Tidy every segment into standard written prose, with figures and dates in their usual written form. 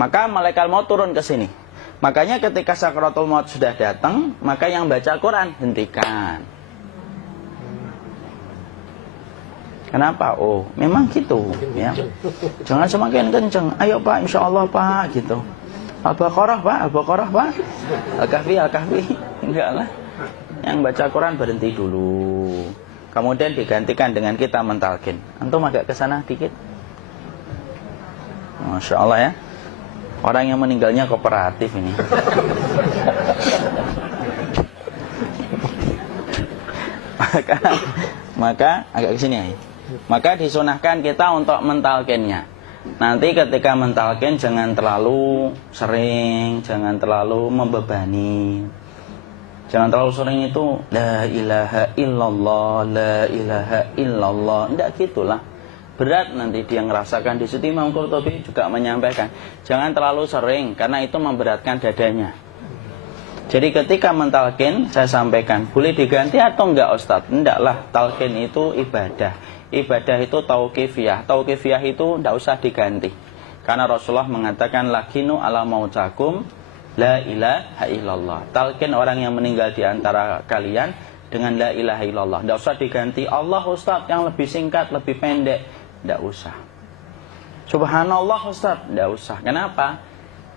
maka malaikat maut turun ke sini. Makanya ketika sakaratul maut sudah datang, maka yang baca Quran hentikan. Kenapa? Oh, memang gitu ya. Jangan semakin kenceng. Ayo Pak, insya Allah Pak, gitu. Al-Baqarah Pak, Al-Baqarah Pak. Al-Kahfi, Al-Kahfi. Enggak lah. Yang baca Quran berhenti dulu. Kemudian digantikan dengan kita mentalkin. Antum agak ke sana dikit. Masya Allah ya. Orang yang meninggalnya kooperatif ini. maka agak kesini ya. Maka disunahkan kita untuk mentalkinnya. Nanti ketika mentalkin jangan terlalu sering, jangan terlalu membebani. Jangan terlalu sering itu la ilaha illallah, la ilaha illallah. Tidak gitulah. Berat nanti dia ngerasakan. Di situ Imam Qurtubi juga menyampaikan, jangan terlalu sering karena itu memberatkan dadanya. Jadi ketika mentalkin saya sampaikan, boleh diganti atau enggak Ustaz? Enggaklah, talkin itu ibadah. Ibadah itu tauqifiyah. Tauqifiyah itu enggak usah diganti. Karena Rasulullah mengatakan lakinu ala mautakum la ilaha illallah. Talkin orang yang meninggal di antara kalian dengan la ilaha illallah. Enggak usah diganti Allah Ustaz yang lebih singkat, lebih pendek. Tidak usah. Subhanallah Ustaz, tidak usah. Kenapa?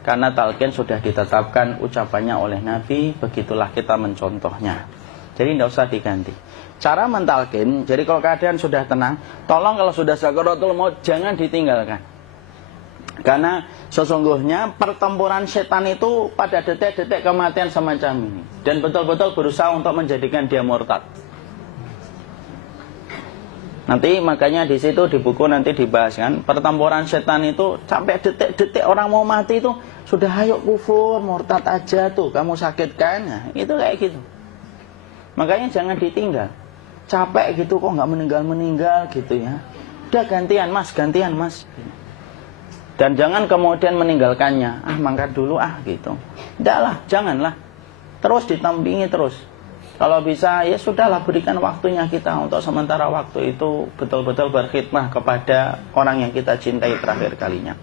Karena talqin sudah ditetapkan ucapannya oleh Nabi, begitulah kita mencontohnya. Jadi tidak usah diganti. Cara mentalqin, jadi kalau keadaan sudah tenang, tolong kalau sudah sakaratul maut jangan ditinggalkan. Karena sesungguhnya pertempuran setan itu pada detik-detik kematian semacam ini. Dan betul-betul berusaha untuk menjadikan dia murtad. Nanti makanya di situ di buku nanti dibahas kan, pertempuran setan itu sampai detik-detik orang mau mati itu sudah ayo kufur, murtad aja tuh, kamu sakit kan? Nah, itu kayak gitu. Makanya jangan ditinggal. Capek gitu kok nggak meninggal gitu ya. Udah gantian mas. Dan jangan kemudian meninggalkannya. Mangkat dulu gitu. Tidaklah, janganlah. Terus ditampingi terus. Kalau bisa ya sudahlah, berikan waktunya kita untuk sementara waktu itu betul-betul berkhidmah kepada orang yang kita cintai terakhir kalinya.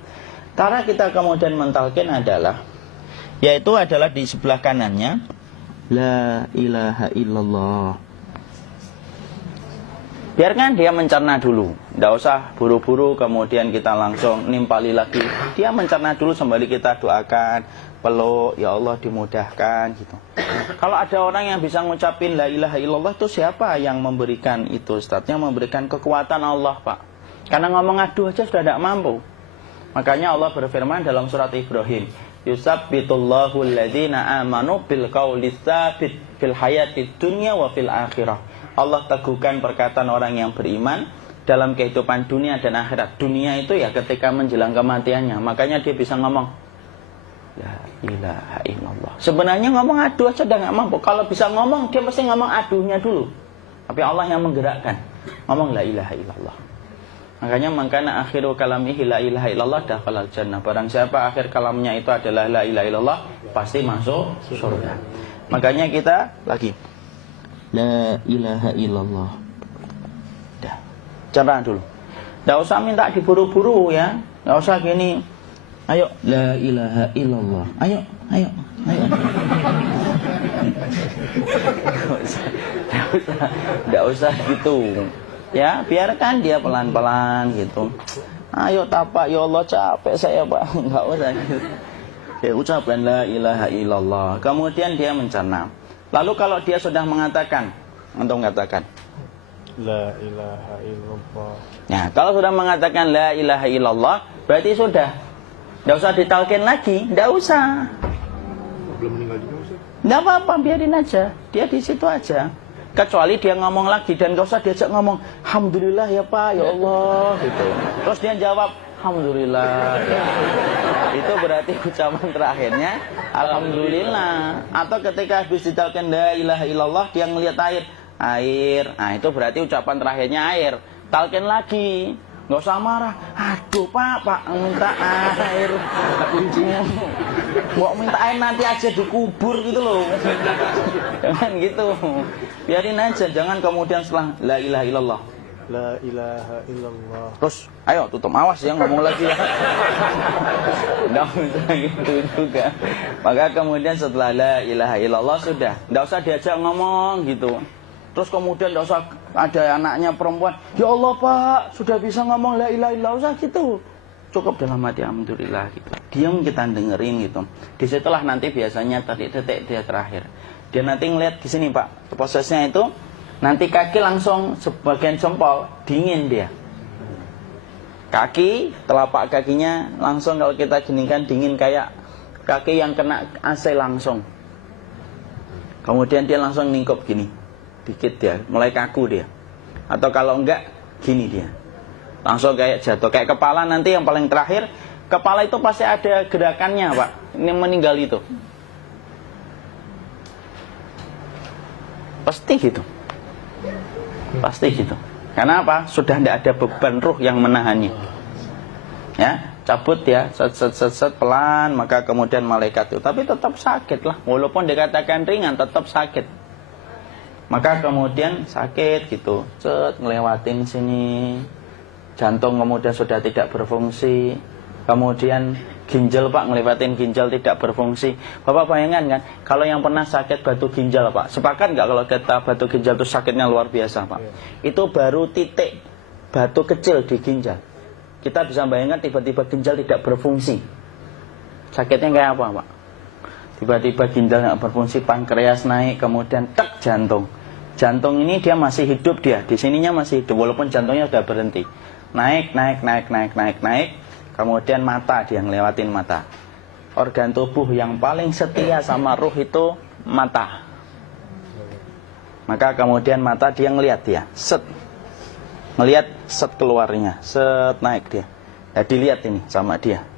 Cara kita kemudian mentalkin adalah, yaitu adalah di sebelah kanannya la ilaha illallah. Biarkan dia mencerna dulu, tidak usah buru-buru kemudian kita langsung nimpali lagi. Dia mencerna dulu sembari kita doakan, peluk, ya Allah dimudahkan gitu. Kalau ada orang yang bisa ngucapin la ilaha illallah itu siapa yang memberikan itu Ustaz? Yang memberikan kekuatan Allah Pak. Karena ngomong aduh aja sudah tidak mampu. Makanya Allah berfirman dalam surat Ibrahim, yusabbitullahu alladhina amanu bil qawli tsabit fil hayatid dunya wa fil akhirah. Allah teguhkan perkataan orang yang beriman dalam kehidupan dunia dan akhirat. Dunia itu ya ketika menjelang kematiannya. Makanya dia bisa ngomong la ilaha illallah. Sebenarnya ngomong aduh aja udah gak mampu. Kalau bisa ngomong, dia pasti ngomong aduhnya dulu. Tapi Allah yang menggerakkan. Ngomong la ilaha illallah. Makanya mangkana akhiru kalamihi la ilaha illallah dakhalal jannah. Barang siapa akhir kalamnya itu adalah la ilaha illallah, pasti masuk surga. Makanya kita lagi la ilaha illallah. Dah. Cerna dulu. Enggak usah minta diburu-buru ya. Enggak usah gini. Ayo, la ilaha illallah. Ayo. Enggak usah gitu. Ya, biarkan dia pelan-pelan gitu. Ayo tapak, ya Allah capek saya Pak. Enggak usah gitu. Dia ucapkan la ilaha illallah. Kemudian dia mencerna. Lalu kalau dia sudah mengatakan, untuk mengatakan la ilaha illallah. Nah, kalau sudah mengatakan la ilaha illallah, berarti sudah. Tidak usah ditalkin lagi, tidak usah. Belum meninggal juga Ustaz? Tidak apa-apa, biarin aja. Dia di situ aja. Kecuali dia ngomong lagi dan gak usah diajak ngomong alhamdulillah ya Pak, ya Allah gitu. Terus dia jawab alhamdulillah ya. Itu berarti ucapan terakhirnya alhamdulillah. Atau ketika habis ditalkin la ilaha illallah, dia ngelihat air. Nah itu berarti ucapan terakhirnya air. Talkin lagi, nggak usah marah. Aduh Pak minta air. Mau minta air nanti aja dikubur gitu loh. Jangan gitu. Biarin aja, jangan kemudian setelah la ilaha illallah La ilaha illallah. Terus, ayo tutup, awas ya ngomong lagi ya. Nggak bisa gitu juga. Maka kemudian setelah la ilaha illallah sudah, nggak usah diajak ngomong gitu. Terus kemudian nggak usah ada anaknya perempuan, ya Allah Pak, sudah bisa ngomong la ilaha illallah, usah gitu. Cukup dalam hati alhamdulillah gitu. Diam kita dengerin gitu. Disitulah nanti biasanya detik dia terakhir. Dia nanti ngeliat di sini Pak, prosesnya itu. Nanti kaki langsung sebagian jempol dingin dia. Kaki, telapak kakinya langsung kalau kita geningkan dingin kayak kaki yang kena AC langsung. Kemudian dia langsung ningkup gini, dikit dia, mulai kaku dia. Atau kalau enggak, gini dia. Langsung kayak jatuh, kayak kepala nanti yang paling terakhir. Kepala itu pasti ada gerakannya Pak, ini meninggal itu. Pasti gitu. Pasti gitu. Karena apa? Sudah tidak ada beban ruh yang menahannya. Ya, cabut ya, set pelan, maka kemudian malaikat itu. Tapi tetap sakit lah, walaupun dikatakan ringan, tetap sakit. Maka kemudian sakit gitu, ngelewatin sini, jantung kemudian sudah tidak berfungsi, kemudian ginjal Pak, ngelewatin ginjal tidak berfungsi. Bapak bayangkan kan, kalau yang pernah sakit batu ginjal Pak, sepakat nggak kalau kita batu ginjal itu sakitnya luar biasa Pak? Itu baru titik batu kecil di ginjal. Kita bisa bayangkan tiba-tiba ginjal tidak berfungsi. Sakitnya kayak apa Pak? Tiba-tiba ginjal nggak berfungsi, pankreas naik, kemudian tek jantung. Jantung ini dia masih hidup dia, di sininya masih hidup walaupun jantungnya sudah berhenti. Naik. Kemudian mata, dia ngelewatin mata. Organ tubuh yang paling setia sama ruh itu mata. Maka kemudian mata dia ngelihat dia, ngelihat keluarnya, naik dia. Ya dilihat ini sama dia.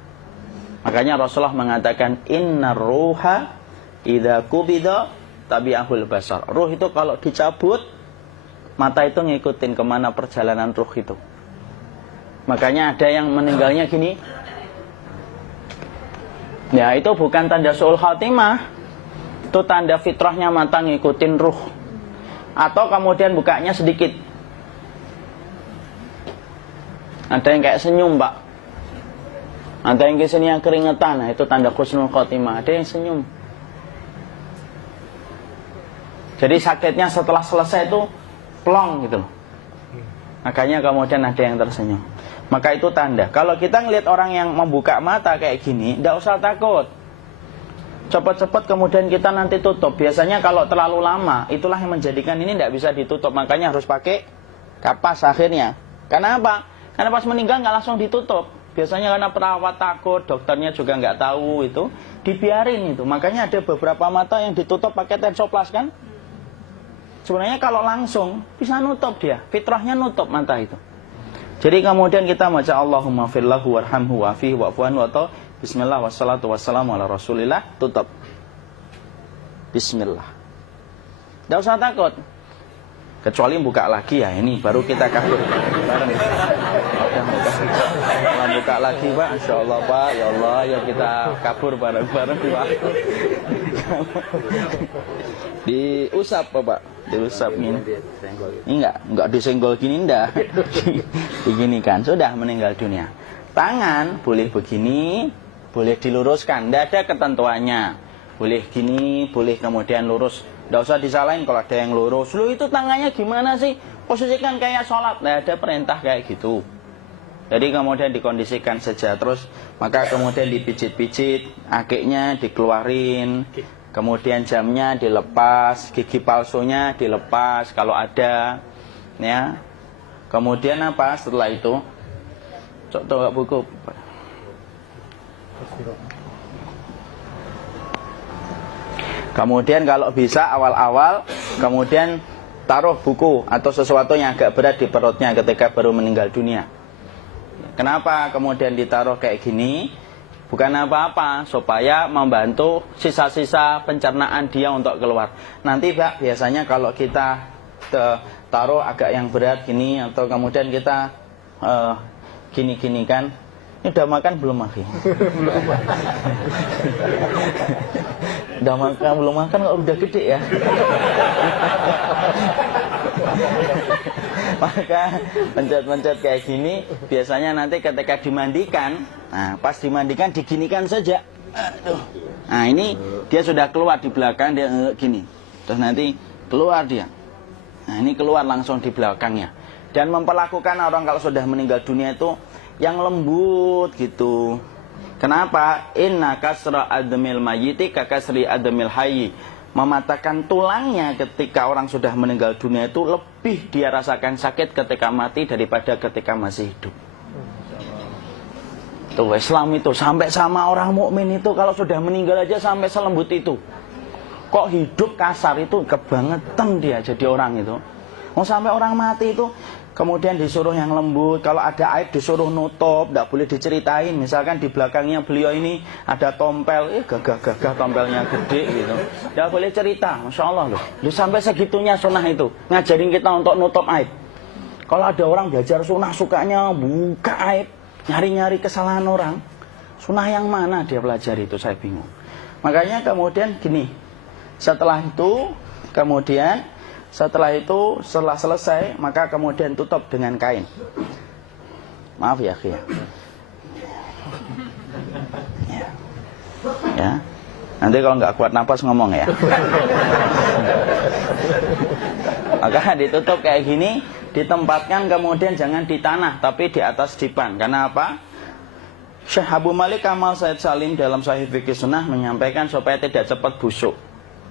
Makanya Rasulullah mengatakan innar ruha idza qubida tabi'ahul basar. Ruh itu kalau dicabut, mata itu ngikutin kemana perjalanan ruh itu. Makanya ada yang meninggalnya gini. Ya itu bukan tanda su'ul khatimah. Itu tanda fitrahnya mata ngikutin ruh. Atau kemudian bukanya sedikit. Ada yang kayak senyum Pak. Ada yang kesini yang keringetan. Nah itu tanda husnul khatimah. Ada yang senyum. Jadi sakitnya setelah selesai itu plong gitu loh. Makanya kemudian ada yang tersenyum. Maka itu tanda. Kalau kita ngelihat orang yang membuka mata kayak gini, tidak usah takut. Cepat-cepat kemudian kita nanti tutup. Biasanya kalau terlalu lama, itulah yang menjadikan ini tidak bisa ditutup. Makanya harus pakai kapas akhirnya. Karena apa? Karena pas meninggal nggak langsung ditutup. Biasanya karena perawat takut, dokternya juga nggak tahu itu, dibiarin itu. Makanya ada beberapa mata yang ditutup pakai tensoplas kan? Sebenarnya kalau langsung bisa nutup dia, fitrahnya nutup mata itu. Jadi kemudian kita baca Allahumma firlahu warhamhu wa'afihi wa'fuanhu atau bismillah wassalatu wassalamu ala rasulillah, tutup. Bismillah. Tidak usah takut. Kecuali buka lagi ya, ini baru kita kabur. Buka lagi Pak, Insya Allah Pak, ya Allah ya kita kabur bareng-bareng Pak. Diusap Pak. Diusap ini enggak disenggol gini enggak. Begini kan sudah meninggal dunia. Tangan boleh begini, boleh diluruskan, tidak ada ketentuannya. Boleh gini, boleh kemudian lurus. Tidak usah disalahin kalau ada yang lurus. Lu itu tangannya gimana sih? Posisikan kayak sholat. Tidak ada perintah kayak gitu. Jadi kemudian dikondisikan saja. Terus maka kemudian dipijit-pijit, akiknya dikeluarin. Kemudian jamnya dilepas, gigi palsunya dilepas kalau ada, ya. Kemudian apa setelah itu? Coba buku. Kemudian kalau bisa awal-awal, kemudian taruh buku atau sesuatu yang agak berat di perutnya ketika baru meninggal dunia. Kenapa kemudian ditaruh kayak gini? Bukan apa-apa, supaya membantu sisa-sisa pencernaan dia untuk keluar. Nanti Pak, biasanya kalau kita taruh agak yang berat gini, atau kemudian kita gini-gini kan, ini udah makan belum Maki? Udah makan belum makan kok udah gede ya? Maka pencet-pencet kayak gini, biasanya nanti ketika dimandikan, nah pas dimandikan diginikan saja. Aduh. Nah ini dia sudah keluar di belakang, dia gini. Terus nanti keluar dia. Nah ini keluar langsung di belakangnya. Dan memperlakukan orang kalau sudah meninggal dunia itu yang lembut gitu. Kenapa? Inna kasra admil mayyiti kakasri admil hayyi. Mematahkan tulangnya ketika orang sudah meninggal dunia itu lebih dia rasakan sakit ketika mati daripada ketika masih hidup. Tuh Islam itu sampai sama orang mukmin itu kalau sudah meninggal aja sampai selembut itu. Kok hidup kasar itu kebangetan dia jadi orang itu. Mau sampai orang mati itu kemudian disuruh yang lembut, kalau ada aib disuruh nutup, tidak boleh diceritain. Misalkan di belakangnya beliau ini ada tompel, gagah-gagah tompelnya gede gitu, tidak boleh cerita. Masya Allah loh, sampai segitunya sunnah itu ngajarin kita untuk nutup aib. Kalau ada orang belajar sunnah sukanya buka aib, nyari-nyari kesalahan orang, sunnah yang mana dia pelajari itu saya bingung. Makanya kemudian gini, setelah selesai, maka kemudian tutup dengan kain. Maaf ya, ya. Ya. Nanti kalau nggak kuat napas ngomong ya. Maka ditutup kayak gini, ditempatkan kemudian jangan di tanah, tapi di atas dipan. Karena apa? Syekh Abu Malik Kamal Said Salim dalam Sahih Fikih Sunnah menyampaikan supaya tidak cepat busuk.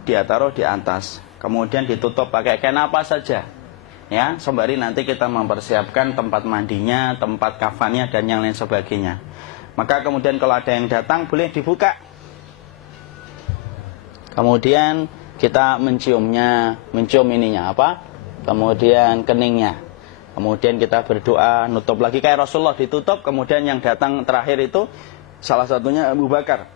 Dia taruh di atas. Kemudian ditutup pakai kain apa saja, ya, sembari nanti kita mempersiapkan tempat mandinya, tempat kafannya dan yang lain sebagainya. Maka kemudian kalau ada yang datang boleh dibuka. Kemudian kita mencium ininya apa? Kemudian keningnya. Kemudian kita berdoa, nutup lagi kayak Rasulullah ditutup. Kemudian yang datang terakhir itu salah satunya Abu Bakar.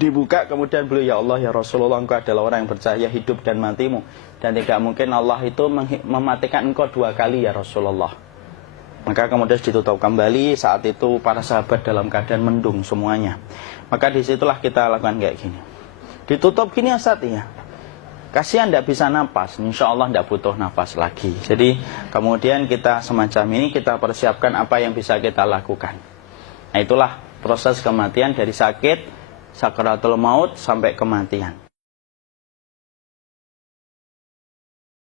Dibuka kemudian beliau, ya Allah ya Rasulullah, engkau adalah orang yang percaya hidup dan matimu, dan tidak mungkin Allah itu mematikan engkau 2 kali ya Rasulullah. Maka kemudian ditutup kembali. Saat itu para sahabat dalam keadaan mendung semuanya. Maka disitulah kita lakukan kayak gini. Ditutup gini Ustaz ya. Kasihan tidak bisa nafas, insya Allah tidak butuh nafas lagi. Jadi kemudian kita semacam ini kita persiapkan apa yang bisa kita lakukan. Nah itulah proses kematian dari sakit sakaratul maut sampai kematian.